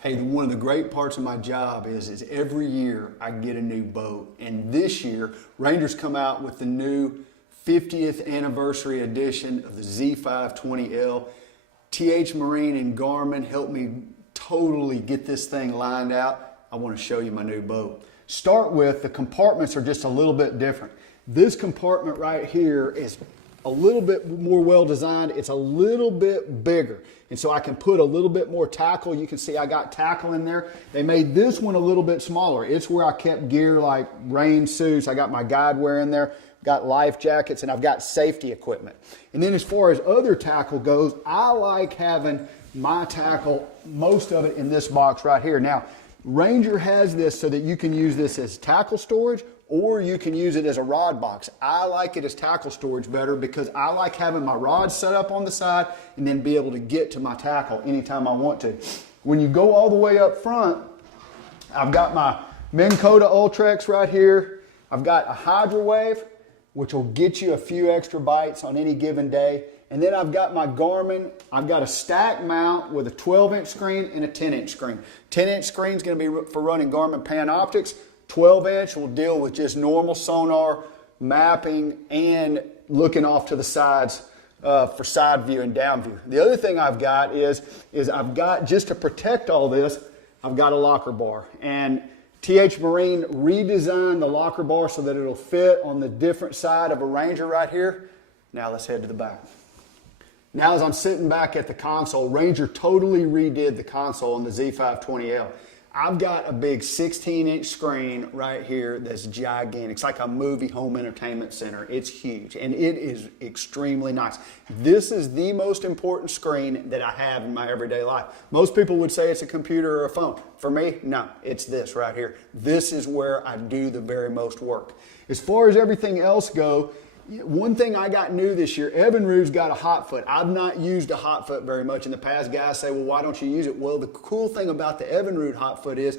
Hey, one of the great parts of my job is every year I get a new boat. And this year, Ranger's come out with the new 50th anniversary edition of the Z520L. TH Marine and Garmin helped me totally get this thing lined out. I want to show you my new boat. Start with, the compartments are just a little bit different. This compartment right here is a little bit more well designed. It's a little bit bigger. And so I can put a little bit more tackle. You can see I got tackle in there. They made this one a little bit smaller. It's where I kept gear like rain suits. I got my guide wear in there, got life jackets, and I've got safety equipment. And then as far as other tackle goes, I like having my tackle, most of it in this box right here. Now, Ranger has this so that you can use this as tackle storage, or you can use it as a rod box. I like it as tackle storage better because I like having my rods set up on the side and then be able to get to my tackle anytime I want to. When you go all the way up front, I've got my Minn Kota Ultrex right here. I've got a Hydra Wave, which will get you a few extra bites on any given day. And then I've got my Garmin. I've got a stack mount with a 12-inch screen and a 10-inch screen. 10-inch screen is going to be for running Garmin Panoptics. 12-inch will deal with just normal sonar, mapping, and looking off to the sides for side view and down view. The other thing I've got is I've got, just to protect all this, I've got a locker bar. And TH Marine redesigned the locker bar so that it'll fit on the different side of a Ranger right here. Now let's head to the back. Now as I'm sitting back at the console, Ranger totally redid the console on the Z520L. I've got a big 16-inch screen right here that's gigantic. It's like a movie home entertainment center. It's huge, and it is extremely nice. This is the most important screen that I have in my everyday life. Most people would say it's a computer or a phone. For me, no, it's this right here. This is where I do the very most work. As far as everything else go, one thing I got new this year, Evinrude's got a hot foot. I've not used a hot foot very much in the past. Guys say, well, why don't you use it? Well, the cool thing about the Evinrude hot foot is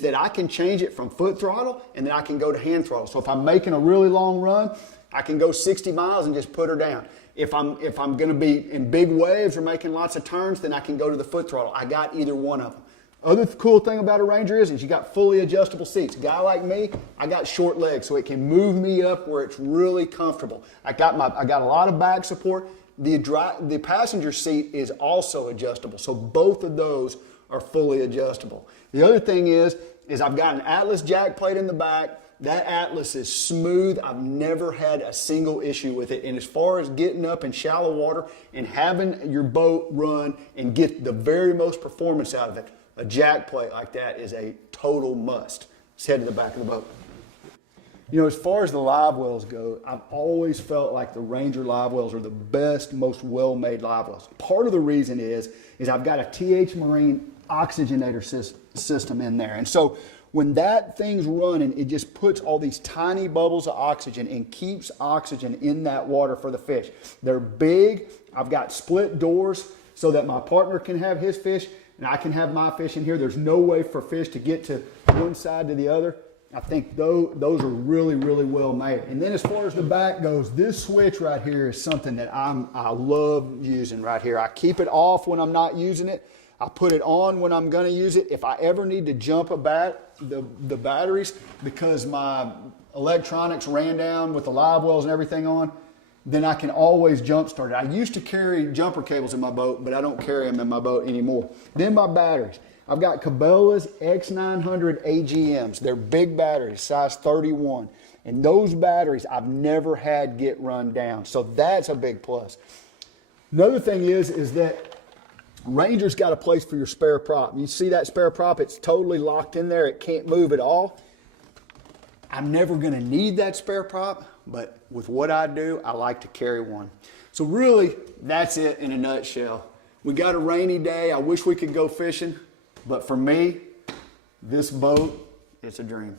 that I can change it from foot throttle and then I can go to hand throttle. So if I'm making a really long run, I can go 60 miles and just put her down. If I'm going to be in big waves or making lots of turns, then I can go to the foot throttle. I got either one of them. Other cool thing about a Ranger is you got fully adjustable seats. A guy like me, I got short legs, so it can move me up where it's really comfortable. I got a lot of back support. The passenger seat is also adjustable, so both of those are fully adjustable. The other thing is I've got an Atlas jack plate in the back. That Atlas is smooth. I've never had a single issue with it. And as far as getting up in shallow water and having your boat run and get the very most performance out of it, a jack plate like that is a total must. Let's head to the back of the boat. You know, as far as the live wells go, I've always felt like the Ranger live wells are the best, most well-made live wells. Part of the reason is I've got a TH Marine oxygenator system in there. And so when that thing's running, it just puts all these tiny bubbles of oxygen and keeps oxygen in that water for the fish. They're big. I've got split doors so that my partner can have his fish and I can have my fish in here. There's no way for fish to get to one side to the other. I think those are really, really well made. And then as far as the back goes, this switch right here is something that I love using right here. I keep it off when I'm not using it. I put it on when I'm going to use it. If I ever need to jump the batteries because my electronics ran down with the live wells and everything on, then I can always jump start it. I used to carry jumper cables in my boat, but I don't carry them in my boat anymore. Then my batteries. I've got Cabela's X900 AGMs. They're big batteries, size 31. And those batteries I've never had get run down. So that's a big plus. Another thing is that Ranger's got a place for your spare prop. You see that spare prop? It's totally locked in there. It can't move at all. I'm never going to need that spare prop, but with what I do, I like to carry one. So really, that's it in a nutshell. We got a rainy day. I wish we could go fishing, but for me, this boat, it's a dream.